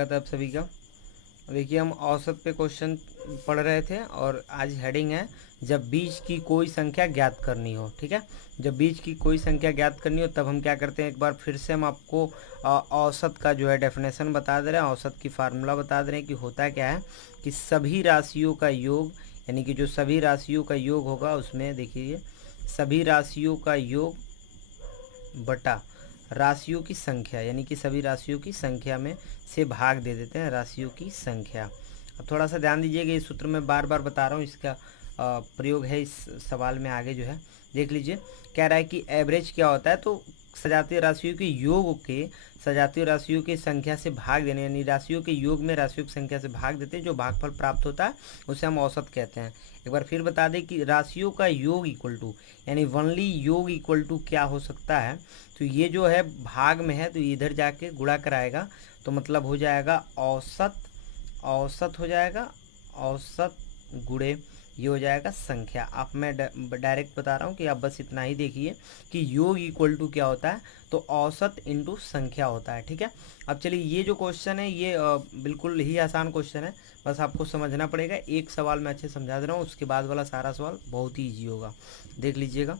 स्वागत है आप सभी का। देखिए हम औसत पे क्वेश्चन पढ़ रहे थे और आज हेडिंग है जब बीच की कोई संख्या ज्ञात करनी हो। ठीक है, जब बीच की कोई संख्या ज्ञात करनी हो तब हम क्या करते हैं, एक बार फिर से हम आपको औसत का जो है डेफिनेशन बता दे रहे हैं, औसत की फार्मूला बता दे रहे हैं कि होता क्या है कि सभी राशियों का योग, यानी कि जो सभी राशियों का योग होगा उसमें देखिए सभी राशियों का योग बटा राशियों की संख्या, यानी कि सभी राशियों की संख्या में से भाग दे देते हैं राशियों की संख्या। अब थोड़ा सा ध्यान दीजिएगा, इस सूत्र में बार बार बता रहा हूँ, इसका प्रयोग है इस सवाल में आगे जो है देख लीजिए। कह रहा है कि एवरेज क्या होता है, तो सजातीय राशियों के योग के सजातीय राशियों की संख्या से भाग देने, यानी राशियों के योग में राशियों की संख्या से भाग देते हैं, जो भागफल प्राप्त होता है उसे हम औसत कहते हैं। एक बार फिर बता दें कि राशियों का योग इक्वल टू, यानी वनली योग इक्वल टू क्या हो सकता है, तो ये जो है भाग में है तो इधर जाके गुणा कराएगा तो मतलब हो जाएगा औसत, औसत हो जाएगा औसत गुणे ये हो जाएगा संख्या। आप मैं डायरेक्ट बता रहा हूँ कि आप बस इतना ही देखिए कि योग इक्वल टू क्या होता है, तो औसत इंटू संख्या होता है। ठीक है, अब चलिए ये जो क्वेश्चन है ये बिल्कुल ही आसान क्वेश्चन है, बस आपको समझना पड़ेगा। एक सवाल मैं अच्छे समझा दे रहा हूँ, उसके बाद वाला सारा सवाल बहुत ही ईजी होगा, देख लीजिएगा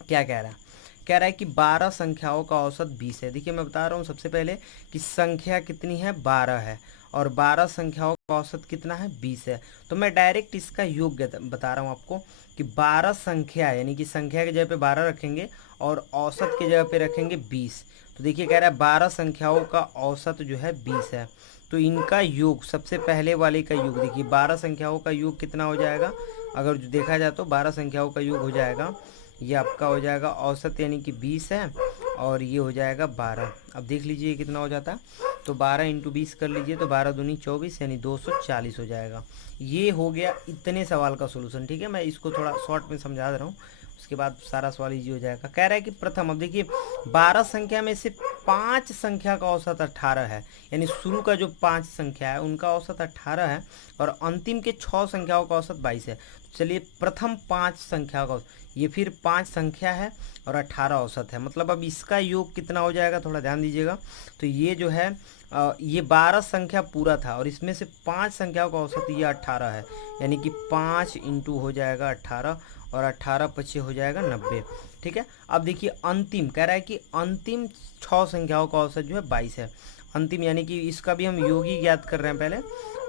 क्या कह रहा है। कह रहा है कि 12 संख्याओं का औसत 20 है। देखिए मैं बता रहा हूँ सबसे पहले कि संख्या कितनी है, 12 है, और 12 संख्याओं का औसत कितना है, 20 है। तो मैं डायरेक्ट इसका योग बता रहा हूँ आपको कि 12 संख्या, यानी कि संख्या की जगह पे 12 रखेंगे और औसत की जगह पे रखेंगे 20। तो देखिए कह रहा है 12 संख्याओं का औसत जो है 20 है, तो इनका योग, सबसे पहले वाले का योग देखिए 12 संख्याओं का योग कितना हो जाएगा, अगर जो देखा जाए तो 12 संख्याओं का योग हो जाएगा, ये आपका हो जाएगा औसत यानी कि 20 है और ये हो जाएगा 12। अब देख लीजिए ये कितना हो जाता है, तो 12 इंटू 20 कर लीजिए तो 12 दूनी 24 यानी 240 हो जाएगा। ये हो गया इतने सवाल का सोल्यूशन। ठीक है, मैं इसको थोड़ा शॉर्ट में समझा दे रहा हूँ, उसके बाद सारा सवाल इजी हो जाएगा। कह रहा है कि प्रथम, अब देखिए 12 संख्या में से 5 संख्या का औसत 18 है, यानी शुरू का जो 5 संख्या है उनका औसत 18 है और अंतिम के 6 संख्याओं का औसत 22 है। तो चलिए प्रथम 5 संख्या का, ये फिर 5 संख्या है और 18 औसत है, मतलब अब इसका योग कितना हो जाएगा, थोड़ा ध्यान दीजिएगा। तो ये जो है ये 12 संख्या पूरा था और इसमें से 5 संख्याओं का औसत ये 18 है, यानी कि 5 इंटू हो जाएगा 18 और 18 पचे हो जाएगा 90। ठीक है, अब देखिए अंतिम कह रहा है कि अंतिम 6 संख्याओं का औसत जो है 22 है। अंतिम यानी कि इसका भी हम योग ही ज्ञात कर रहे हैं पहले,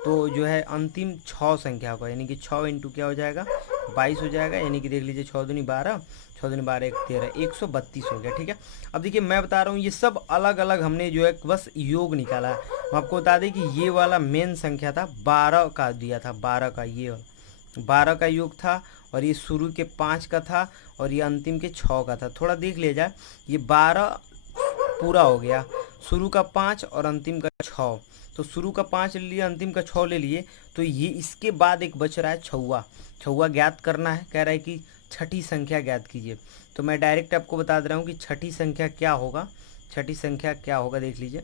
तो जो है अंतिम 6 संख्या का, यानी कि 6 इंटू क्या हो जाएगा 22 हो जाएगा, यानी कि देख लीजिए 6 दूनी 12, 6 दूनी 12 एक 13, 132 हो गया। ठीक है, अब देखिए मैं बता रहा हूँ ये सब अलग अलग हमने जो है बस योग निकाला है। हम आपको बता दें कि ये वाला मेन संख्या था 12 का दिया था, 12 का, ये 12 का योग था और ये शुरू के 5 का था और ये अंतिम के 6 का था। थोड़ा देख लिया जाए, ये 12 पूरा हो गया, शुरू का 5 और अंतिम का 6, तो शुरू का 5 ले लिए, अंतिम का 6 ले लिए, तो ये इसके बाद एक बच रहा है छौवा। छौवा ज्ञात करना है, कह रहा है कि छठी संख्या ज्ञात कीजिए। तो मैं डायरेक्ट आपको बता दे रहा हूँ कि छठी संख्या क्या होगा। छठी संख्या क्या होगा देख लीजिए।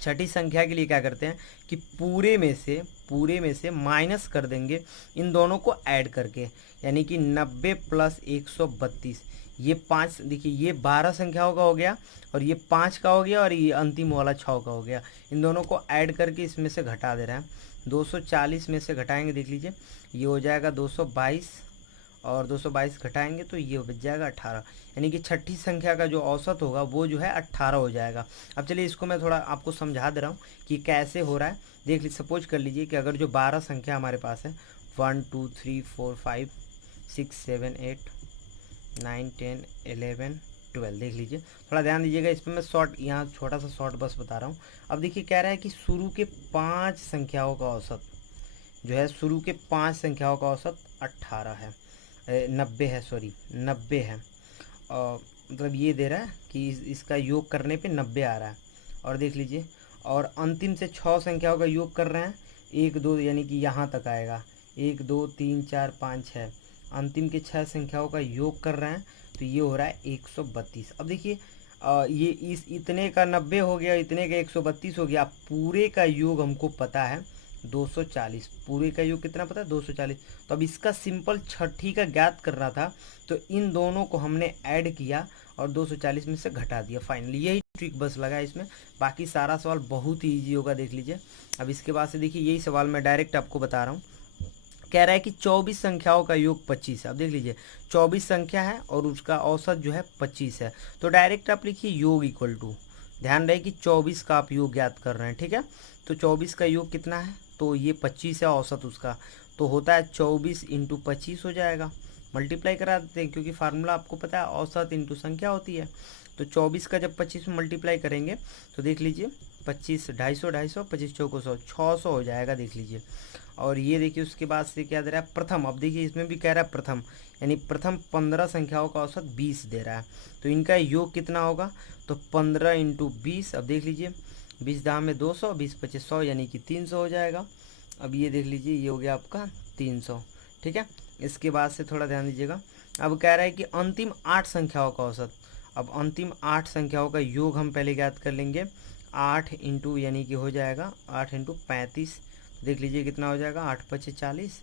छठी संख्या के लिए क्या करते हैं कि पूरे में से माइनस कर देंगे इन दोनों को ऐड करके, यानी कि 90 प्लस 132, ये 5, देखिए ये 12 संख्याओं का हो गया और ये 5 का हो गया और ये अंतिम वाला 6 का हो गया। इन दोनों को ऐड करके इसमें से घटा दे रहे हैं, 240 में से घटाएंगे, देख लीजिए ये हो जाएगा 222 और 222 घटाएंगे तो ये बच जाएगा 18, यानी कि छठी संख्या का जो औसत होगा वो जो है 18 हो जाएगा। अब चलिए इसको मैं थोड़ा आपको समझा दे रहा हूँ कि कैसे हो रहा है। देख लीजिए, सपोज कर लीजिए कि अगर जो 12 संख्या हमारे पास है 1 2 3 4 5 6 7 8 9 10 11 12, देख लीजिए थोड़ा ध्यान दीजिएगा इस पर, मैं शॉर्ट यहाँ छोटा सा शॉर्ट बस बता रहा हूँ। अब देखिए कह रहा है कि शुरू के 5 संख्याओं का औसत जो है, शुरू के 5 संख्याओं का औसत 18 है, 90 है, सॉरी 90 है, और मतलब ये दे रहा है कि इसका योग करने पे 90 आ रहा है। और देख लीजिए, और अंतिम से 6 संख्याओं का योग कर रहे हैं, 1 2 यानी कि यहाँ तक आएगा, 1 2 3 4 5 6, अंतिम के 6 संख्याओं का योग कर रहे हैं तो ये हो रहा है 132। अब देखिए ये इस इतने का 90 हो गया, इतने का 132 हो गया, पूरे का योग हमको पता है 240, पूरे का योग कितना पता है 240। तो अब इसका सिंपल छठी का ज्ञात करना था, तो इन दोनों को हमने ऐड किया और 240 में से घटा दिया फाइनली। यही ट्रिक बस लगा है इसमें, बाकी सारा सवाल बहुत ही ईजी होगा, देख लीजिए। अब इसके बाद से देखिए यही सवाल मैं डायरेक्ट आपको बता रहा हूँ। कह रहा है कि 24 संख्याओं का योग 25 है। अब देख लीजिए 24 संख्या है और उसका औसत जो है 25 है, तो डायरेक्ट आप लिखिए योग इक्वल टू, ध्यान रहे कि 24 का आप योग ज्ञात कर रहे हैं, ठीक है। तो 24 का योग कितना है, तो ये 25 है औसत उसका, तो होता है 24 इंटू 25 हो जाएगा। मल्टीप्लाई करा देते हैं क्योंकि फार्मूला आपको पता है औसत इंटू संख्या होती है। तो 24 का जब 25 में मल्टीप्लाई करेंगे तो देख लीजिए 25 250 25 चौको 100 600 हो जाएगा, देख लीजिए। और ये देखिए उसके बाद से क्या दे रहा है प्रथम, अब देखिए इसमें भी कह रहा है प्रथम, यानी प्रथम 15 संख्याओं का औसत 20 दे रहा है, तो इनका योग कितना होगा, तो 15 इंटू 20। अब देख लीजिए 20 दाम में 200, 20 25 100 यानी कि 300 हो जाएगा। अब ये देख लीजिए ये हो गया आपका 300, ठीक है। इसके बाद से थोड़ा ध्यान दीजिएगा, अब कह रहा है कि अंतिम 8 संख्याओं का औसत। अब अंतिम 8 संख्याओं का योग हम पहले ज्ञात कर लेंगे, 8 इंटू यानी कि हो जाएगा 8 इंटू 35, देख लीजिए कितना हो जाएगा, 8 पचे 40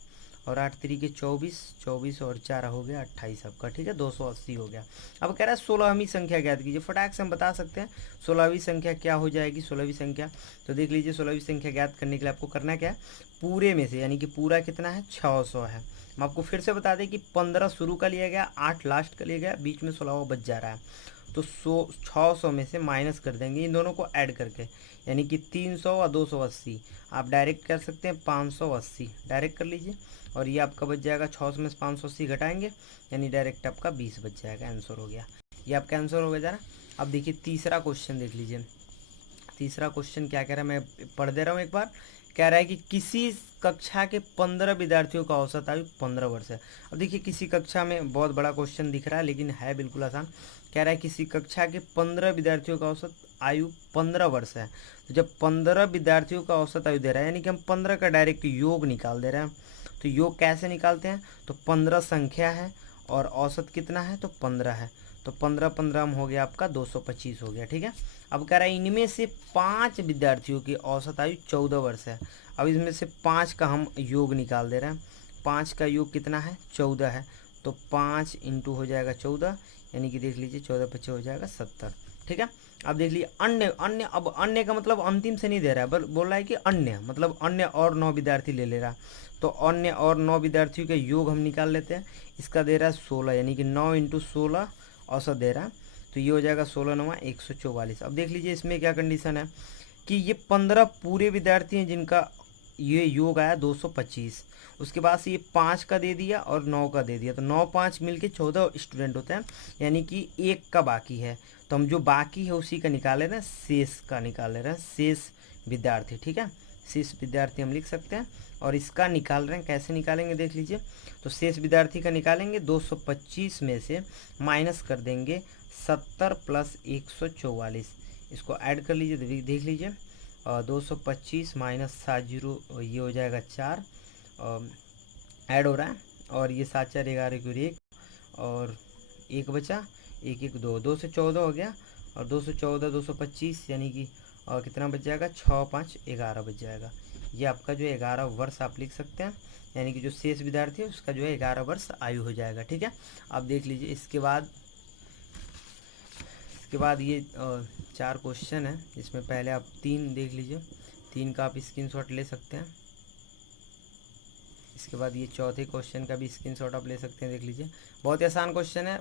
और 8 तरीके 24, 24 और 4 हो गया 28 आपका, ठीक है, 280 हो गया। अब कह रहा है 16वीं संख्या ज्ञात कीजिए, फटाक से हम बता सकते हैं 16वीं संख्या क्या हो जाएगी। 16वीं संख्या, तो देख लीजिए 16वीं संख्या ज्ञात करने के लिए आपको करना क्या है, पूरे में से यानी कि पूरा कितना है 600 है। हम आपको फिर से बता दें कि 15 शुरू का लिया गया, 8 लास्ट का लिया गया, बीच में 16 बच जा रहा है, तो 600 में से माइनस कर देंगे इन दोनों को ऐड करके, यानी कि 300 और 280। आप डायरेक्ट कर सकते हैं 580, डायरेक्ट कर लीजिए, और ये आपका बच जाएगा 600 में से 580 घटाएंगे, यानी डायरेक्ट आपका 20 बच जाएगा, आंसर हो गया, ये आपका आंसर हो गया जरा। अब देखिए तीसरा क्वेश्चन देख लीजिए, तीसरा क्वेश्चन क्या कह रहा है, मैं पढ़ दे रहा हूँ एक बार। कह रहा है कि किसी कक्षा के 15 विद्यार्थियों का औसत आयु 15 वर्ष है। अब देखिए किसी कक्षा में बहुत बड़ा क्वेश्चन दिख रहा है लेकिन है बिल्कुल आसान। कह रहा है किसी कक्षा के 15 विद्यार्थियों का औसत आयु 15 वर्ष है। तो जब 15 विद्यार्थियों का औसत आयु दे रहा है यानी कि हम 15 का डायरेक्ट योग निकाल दे रहे हैं। तो योग कैसे निकालते हैं, तो 15 संख्या है और औसत कितना है, तो 15 है, तो 15 15 हो गया आपका 225 हो गया, ठीक है। अब कह रहा है इनमें से 5 विद्यार्थियों की औसत आयु 14 वर्ष है। अब इसमें से 5 का हम योग निकाल दे रहे हैं, 5 का योग कितना है 14 है, तो 5 इंटू हो जाएगा 14, यानी कि देख लीजिए 14 25 हो जाएगा 70, ठीक है। अब देख लीजिए अन्य अन्य, अब अन्य का मतलब अंतिम से नहीं दे रहा है, बोल रहा है कि अन्य मतलब अन्य और 9 विद्यार्थी ले ले रहा है। तो अन्य और 9 विद्यार्थियों का योग हम निकाल लेते हैं, इसका दे रहा है 16, यानी कि 9 इंटू 16 औसत दे रहा है, तो ये हो जाएगा 16 9 144। अब देख लीजिए इसमें क्या कंडीशन है कि ये 15 पूरे विद्यार्थी हैं जिनका ये योग आया 225, उसके बाद से ये 5 का दे दिया और 9 का दे दिया, तो 9 5 मिलके 14 स्टूडेंट होते हैं, यानी कि एक का बाकी है, तो हम जो बाकी है उसी का निकाले रहे हैं, शेष का निकाल रहे हैं, शेष विद्यार्थी, ठीक है, शेष विद्यार्थी हम लिख सकते हैं। और इसका निकाल रहे हैं, कैसे निकालेंगे देख लीजिए, तो शेष विद्यार्थी का निकालेंगे 225 में से माइनस कर देंगे 70 प्लस 144, इसको ऐड कर लीजिए, देख लीजिए 225 माइनस 7 जीरो ये हो जाएगा 4, ऐड हो रहा है, और ये 7 4 11 की 1 और 1 बचा, 1 1 2 2 से 14 हो गया, और 2 से 14 225 यानी कि और कितना बच जाएगा 6 5 11 बच जाएगा। ये आपका जो 11 वर्ष आप लिख सकते हैं, यानी कि जो शेष विद्यार्थी है उसका जो है 11 वर्ष आयु हो जाएगा, ठीक है। अब देख लीजिए इसके बाद ये 4 क्वेश्चन है, इसमें पहले आप 3 देख लीजिए, 3 का आप स्क्रीनशॉट ले सकते हैं। इसके बाद ये चौथे क्वेश्चन का भी स्क्रीनशॉट आप ले सकते हैं, देख लीजिए बहुत ही आसान क्वेश्चन है,